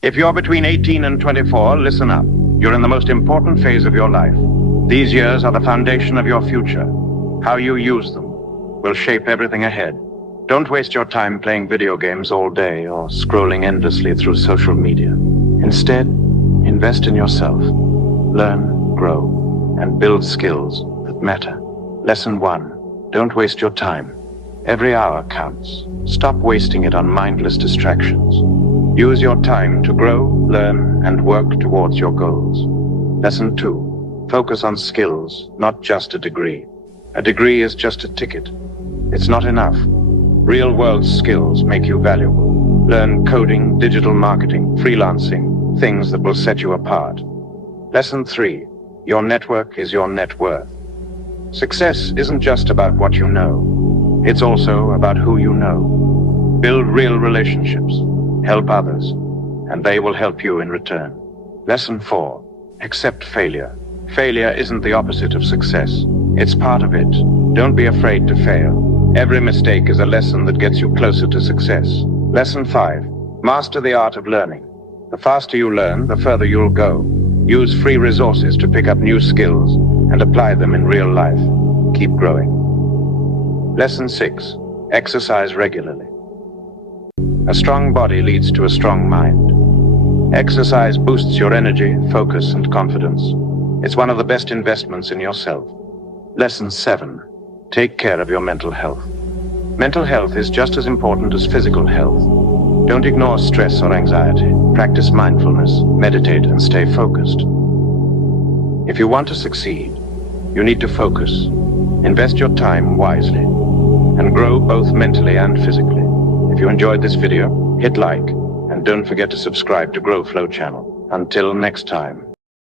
If you're between 18 and 24, listen up. You're in the most important phase of your life. These years are the foundation of your future. How you use them will shape everything ahead. Don't waste your time playing video games all day or scrolling endlessly through social media. Instead, invest in yourself. Learn, grow, and build skills that matter. Lesson 1. Don't waste your time. Every hour counts. Stop wasting it on mindless distractions. Use your time to grow, learn, and work towards your goals. Lesson 2. Focus on skills, not just a degree. A degree is just a ticket. It's not enough. Real-world skills make you valuable. Learn coding, digital marketing, freelancing, things that will set you apart. Lesson 3. Your network is your net worth. Success isn't just about what you know. It's also about who you know. Build real relationships. Help others, and they will help you in return. Lesson 4. Accept failure. Failure isn't the opposite of success. It's part of it. Don't be afraid to fail. Every mistake is a lesson that gets you closer to success. Lesson 5. Master the art of learning. The faster you learn, the further you'll go. Use free resources to pick up new skills and apply them in real life. Keep growing. Lesson 6. Exercise regularly. A strong body leads to a strong mind. Exercise boosts your energy, focus, and confidence. It's one of the best investments in yourself. Lesson 7. Take care of your mental health. Mental health is just as important as physical health. Don't ignore stress or anxiety. Practice mindfulness, meditate, and stay focused. If you want to succeed, you need to focus. Invest your time wisely, and grow both mentally and physically. If you enjoyed this video, hit like, and don't forget to subscribe to GrowFlow channel. Until next time.